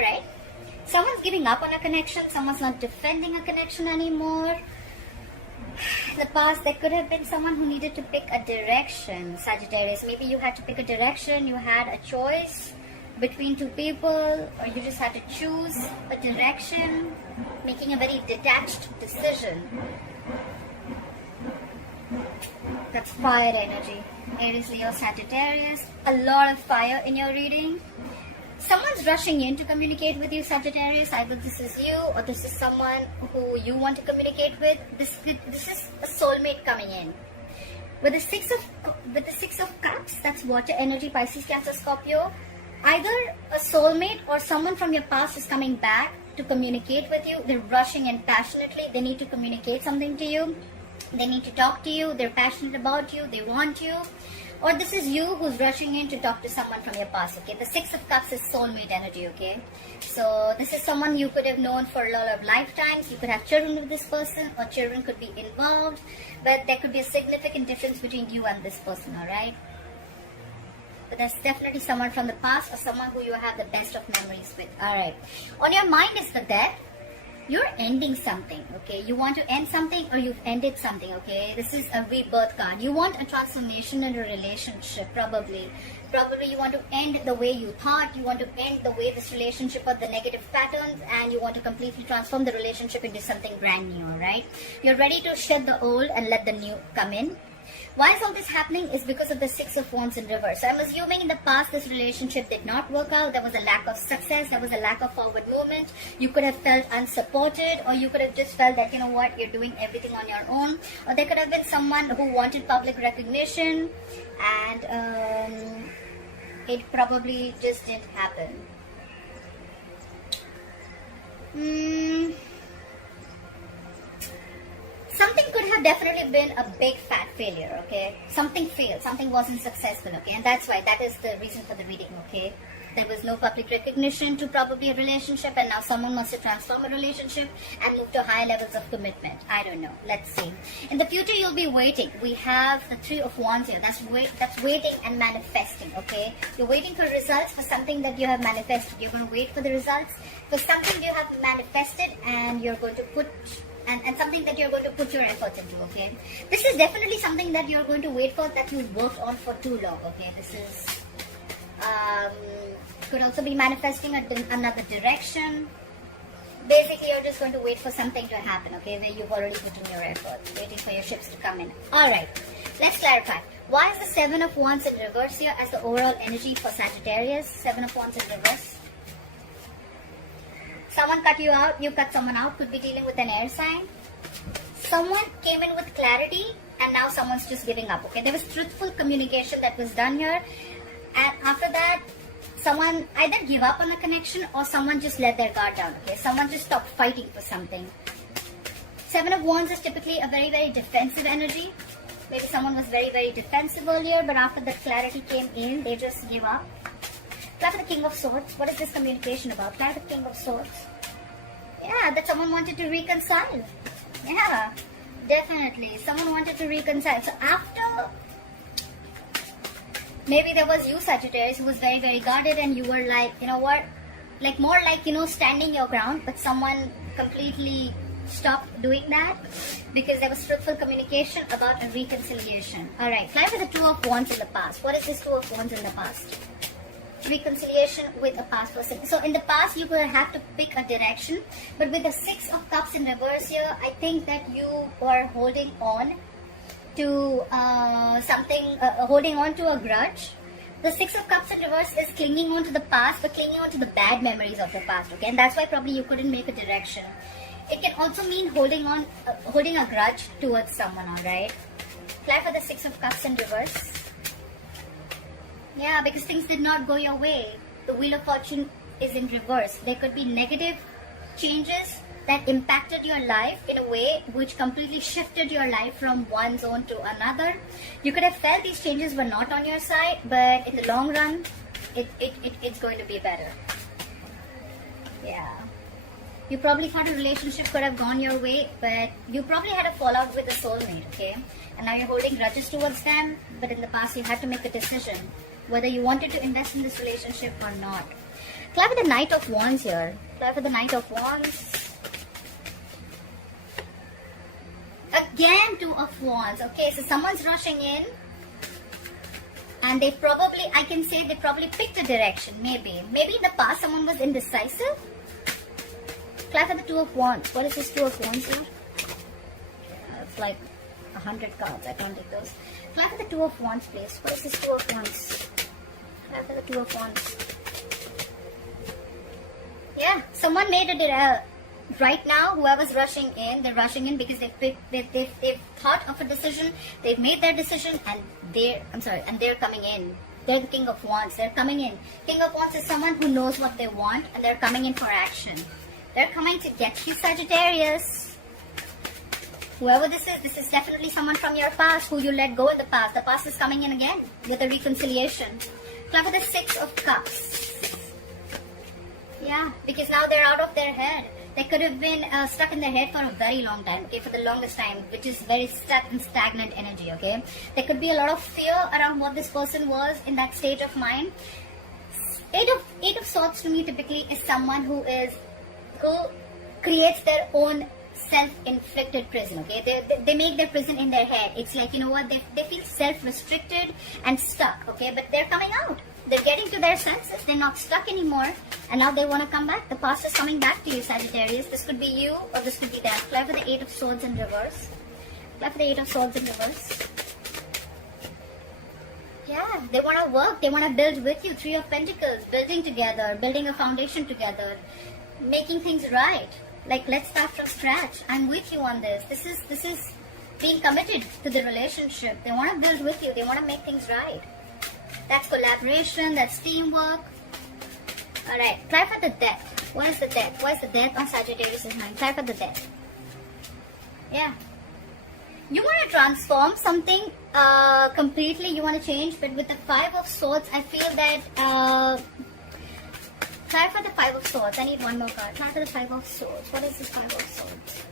Alright. Someone's giving up on a connection. Someone's not defending a connection anymore. In the past, there could have been someone who needed to pick a direction, Sagittarius. Maybe you had to pick a direction. You had a choice between two people, or you just had to choose a direction, making a very detached decision. That's fire energy. Aries, Leo, Sagittarius. A lot of fire in your reading. Someone's rushing in to communicate with you, Sagittarius. Either this is you or this is someone who you want to communicate with. This is a soulmate coming in. With the Six of Cups, that's water energy, Pisces, Cancer, Scorpio. Either a soulmate or someone from your past is coming back to communicate with you. They're rushing in passionately. They need to communicate something to you. They need to talk to you. They're passionate about you. They want you. Or this is you who's rushing in to talk to someone from your past, okay? The Six of Cups is soulmate energy, okay? So this is someone you could have known for a lot of lifetimes. You could have children with this person, or children could be involved. But there could be a significant difference between you and this person, alright? But there's definitely someone from the past or someone who you have the best of memories with, alright? On your mind is the Death. You're ending something, okay? You want to end something or you've ended something, okay? This is a rebirth card. You want a transformation in a relationship, probably. Probably you want to end the way you thought. You want to end the way this relationship or the negative patterns, and you want to completely transform the relationship into something brand new, right? You're ready to shed the old and let the new come in. Why is all this happening? Is because of the Six of Wands in reverse. So I'm assuming in the past this relationship did not work out. There was a lack of success. There was a lack of forward movement. You could have felt unsupported, or you could have just felt that, you know what, you're doing everything on your own. Or there could have been someone who wanted public recognition, and it probably just didn't happen. Something could have definitely been a big fat failure, okay? Something failed, something wasn't successful, okay? And that's why, that is the reason for the reading, okay? There was no public recognition to probably a relationship, and now someone wants to transform a relationship and move to higher levels of commitment. I don't know. Let's see. In the future, you'll be waiting. We have the Three of Wands here. That's waiting and manifesting, okay? You're waiting for results for something that you have manifested. You're going to wait for the results for something you have manifested, and you're going to put... And something that you're going to put your efforts into, okay? This is definitely something that you're going to wait for, that you worked on for too long, okay? This is... could also be manifesting another direction. Basically, you're just going to wait for something to happen, okay? Where you've already put in your efforts, waiting for your ships to come in. Alright, let's clarify. Why is the Seven of Wands in reverse here as the overall energy for Sagittarius? Seven of Wands in reverse. Someone cut you out, you cut someone out, could be dealing with an air sign. Someone came in with clarity, and now someone's just giving up, okay? There was truthful communication that was done here, and after that, someone either give up on a connection or someone just let their guard down, okay? Someone just stopped fighting for something. Seven of Wands is typically a very, very defensive energy. Maybe someone was very, very defensive earlier, but after the clarity came in, they just give up. Clarify the King of Swords. What is this communication about? Clarify the King of Swords. Yeah, that someone wanted to reconcile. Yeah, definitely. Someone wanted to reconcile. So after... Maybe there was you, Sagittarius, who was very, very guarded, and you were like, you know what? Like more like, you know, standing your ground, but someone completely stopped doing that because there was fruitful communication about a reconciliation. Alright, clarify the Two of Wands in the past. What is this Two of Wands in the past? Reconciliation with a past person. So in the past you will have to pick a direction, but with the Six of Cups in reverse here, I think that you are holding on to something, holding on to a grudge. The Six of Cups in reverse is clinging on to the past, but clinging on to the bad memories of the past, okay? And that's why probably you couldn't make a direction. It can also mean holding on, holding a grudge towards someone, alright? Clarify the Six of Cups in reverse. Yeah, because things did not go your way. The Wheel of Fortune is in reverse. There could be negative changes that impacted your life in a way which completely shifted your life from one zone to another. You could have felt these changes were not on your side, but in the long run, it's going to be better. Yeah. You probably thought a relationship could have gone your way, but you probably had a fallout with a soulmate, okay? And now you're holding grudges towards them, but in the past you had to make a decision whether you wanted to invest in this relationship or not. Clap with the Knight of Wands here. Clap with the Knight of Wands. Again, Two of Wands. Okay, so someone's rushing in. And they probably, I can say they probably picked a direction, maybe. Maybe in the past someone was indecisive. Clap for the Two of Wands. What is this Two of Wands here? It's like 100 cards. I can't take those. Clap for the Two of Wands, please. What is this Two of Wands? Clap for the Two of Wands. Yeah, someone made a right now, whoever's rushing in, they're rushing in because they've thought of a decision, they've made their decision, and they're coming in. They're the King of Wands. They're coming in. King of Wands is someone who knows what they want, and they're coming in for action. They're coming to get you, Sagittarius. Whoever this is definitely someone from your past who you let go in the past. The past is coming in again with a reconciliation. Clap for the Six of Cups. Yeah, because now they're out of their head. They could have been stuck in their head for a very long time, okay, for the longest time, which is very stuck and stagnant energy, okay. There could be a lot of fear around what this person was in that state of mind. Eight of Swords to me typically is someone who creates their own self-inflicted prison, okay. They make their prison in their head. It's like, you know what, they feel self-restricted and stuck, okay, but they're coming out. They're getting to their senses. They're not stuck anymore. And now they want to come back. The past is coming back to you, Sagittarius. This could be you or this could be that. Clap for the Eight of Swords in reverse. Clap for the Eight of Swords in reverse. Yeah, they want to work. They want to build with you. Three of Pentacles. Building together. Building a foundation together. Making things right. Like, let's start from scratch. I'm with you on this. This is being committed to the relationship. They want to build with you. They want to make things right. That's collaboration, that's teamwork. Alright, try for the Death. What is the Death? What is the Death on Sagittarius' mind? Try for the Death. Yeah. You want to transform something completely, you want to change, but with the Five of Swords, I feel that... try for the Five of Swords. I need one more card. Try for the Five of Swords. What is this Five of Swords?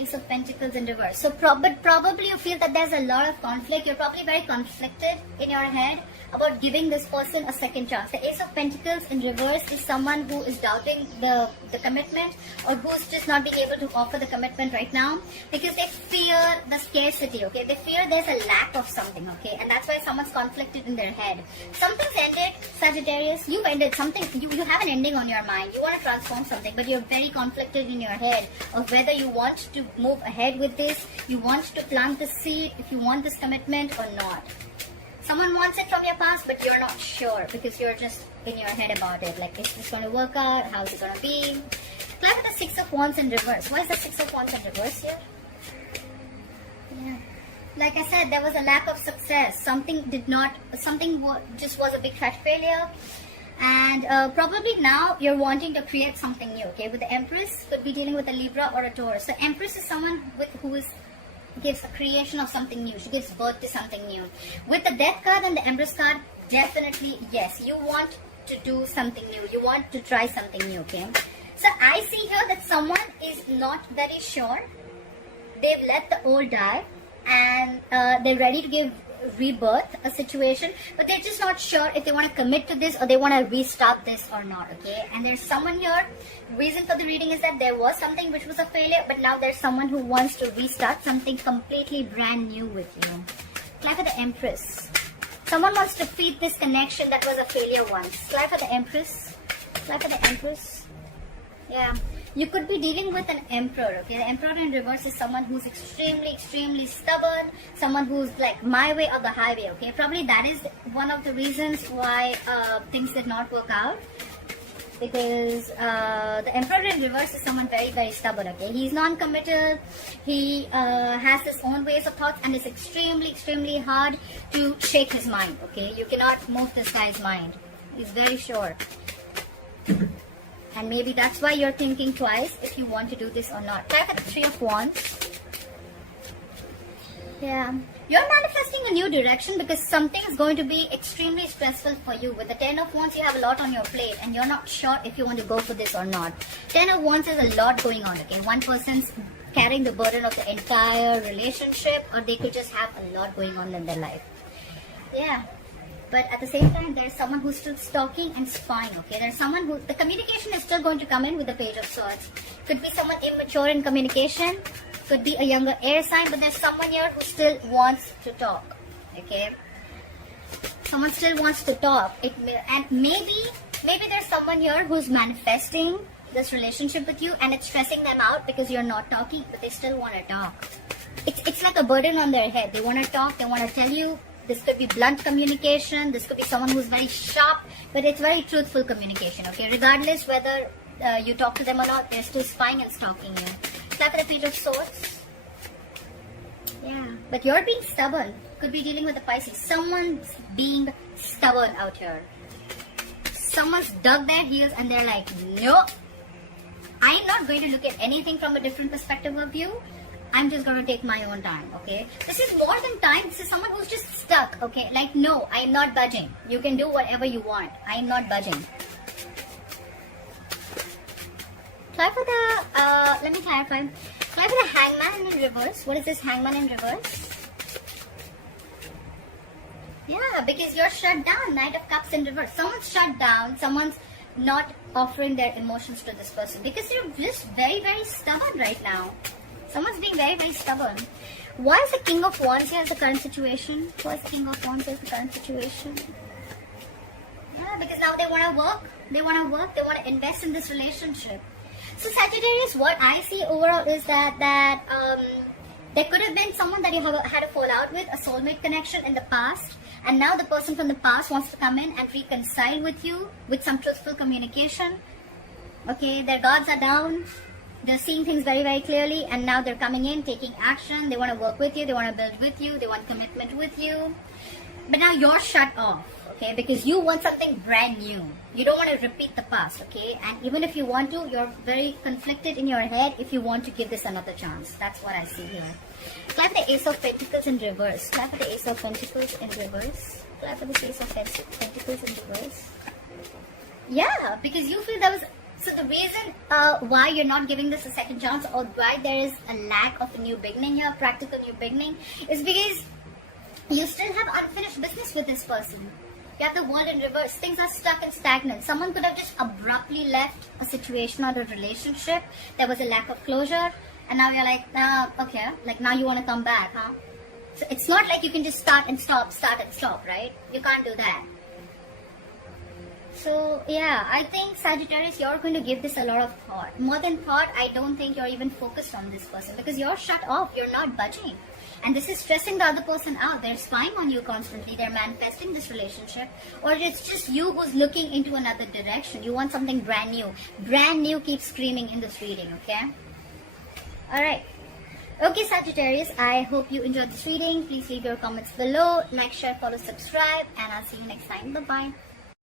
Ace of Pentacles in reverse. So probably you feel that there's a lot of conflict. You're probably very conflicted in your head about giving this person a second chance. The Ace of Pentacles in reverse is someone who is doubting the commitment, or who's just not being able to offer the commitment right now because they fear the scarcity, okay? They fear there's a lack of something, okay? And that's why someone's conflicted in their head. Something's ended, Sagittarius. You've ended something. You have an ending on your mind. You want to transform something, but you're very conflicted in your head of whether you want to move ahead with this, you want to plant the seed, if you want this commitment or not. Someone wants it from your past, but you're not sure because you're just in your head about it. Like, is this going to work out? How is it going to be? Clap with the Six of Wands in reverse. Why is the Six of Wands in reverse here? Yeah. Like I said, there was a lack of success. Something just was a big fat failure. And probably now you're wanting to create something new, okay? With the Empress, could be dealing with a Libra or a Taurus. So Empress is someone who gives a creation of something new. She gives birth to something new. With the Death card and the Empress card, definitely, yes, you want to do something new. You want to try something new, okay? So I see here that someone is not very sure. They've let the old die and they're ready to give rebirth a situation, but they're just not sure if they want to commit to this or they want to restart this or not, okay? And there's someone here, reason for the reading is that there was something which was a failure, but now there's someone who wants to restart something completely brand new with you. Clap for the Empress. Someone wants to feed this connection that was a failure once. Clap for the Empress. Clap for the Empress. Yeah. You could be dealing with an Emperor, okay? The Emperor in reverse is someone who's extremely, extremely stubborn, someone who's like my way or the highway, okay? Probably that is one of the reasons why things did not work out, because the Emperor in reverse is someone very, very stubborn, okay? He's non-committal, he has his own ways of thoughts, and it's extremely, extremely hard to shake his mind, okay? You cannot move this guy's mind. He's very sure. And maybe that's why you're thinking twice if you want to do this or not. Try for the Three of Wands. Yeah. You're manifesting a new direction because something is going to be extremely stressful for you. With the Ten of Wands, you have a lot on your plate and you're not sure if you want to go for this or not. Ten of Wands is a lot going on, okay? One person's carrying the burden of the entire relationship, or they could just have a lot going on in their life. Yeah. But at the same time, there's someone who's still stalking and spying, okay? There's someone who, the communication is still going to come in with the Page of Swords. Could be someone immature in communication, could be a younger air sign, but there's someone here who still wants to talk, okay? Someone still wants to talk. And maybe there's someone here who's manifesting this relationship with you and it's stressing them out because you're not talking, but they still want to talk. It's like a burden on their head. They want to talk, they want to tell you. This could be blunt communication, this could be someone who's very sharp, but it's very truthful communication, okay? Regardless whether you talk to them or not, they're still spying and stalking you. Clap for the Page of Swords. Yeah, but you're being stubborn. Could be dealing with a Pisces. Someone's being stubborn out here. Someone's dug their heels and they're like, no, I'm not going to look at anything from a different perspective of you. I'm just going to take my own time, okay? This is more than time. This is someone who's just stuck, okay? Like, no, I am not budging. You can do whatever you want. I am not budging. Try for the, let me clarify. Try for the Hangman in reverse. What is this Hangman in reverse? Yeah, because you're shut down. Knight of Cups in reverse. Someone's shut down. Someone's not offering their emotions to this person because they're just very, very stubborn right now. Someone's being very, very stubborn. Why is the King of Wands here as the current situation? Why is the King of Wands as the current situation? Yeah, because now they want to work. They want to work. They want to invest in this relationship. So Sagittarius, what I see overall is that there could have been someone that you had a fallout with, a soulmate connection in the past. And now the person from the past wants to come in and reconcile with you with some truthful communication. Okay, their guards are down. They're seeing things very, very clearly, and now they're coming in, taking action. They want to work with you. They want to build with you. They want commitment with you. But now you're shut off, okay? Because you want something brand new. You don't want to repeat the past, okay? And even if you want to, you're very conflicted in your head if you want to give this another chance. That's what I see here. Clap the Ace of Pentacles in reverse. Clap for the Ace of Pentacles in reverse. Clap for the Ace of Pentacles in reverse. Yeah, because you feel there was... So the reason why you're not giving this a second chance, or why there is a lack of a new beginning here, practical new beginning, is because you still have unfinished business with this person. You have the World in reverse. Things are stuck and stagnant. Someone could have just abruptly left a situation or a relationship. There was a lack of closure, and now you're like, okay, like now you want to come back, huh? So it's not like you can just start and stop, right? You can't do that. So, yeah, I think Sagittarius, you're going to give this a lot of thought. More than thought, I don't think you're even focused on this person because you're shut off. You're not budging. And this is stressing the other person out. They're spying on you constantly. They're manifesting this relationship. Or it's just you who's looking into another direction. You want something brand new. Brand new keeps screaming in this reading, okay? Alright. Okay, Sagittarius, I hope you enjoyed this reading. Please leave your comments below. Like, share, follow, subscribe. And I'll see you next time. Bye-bye.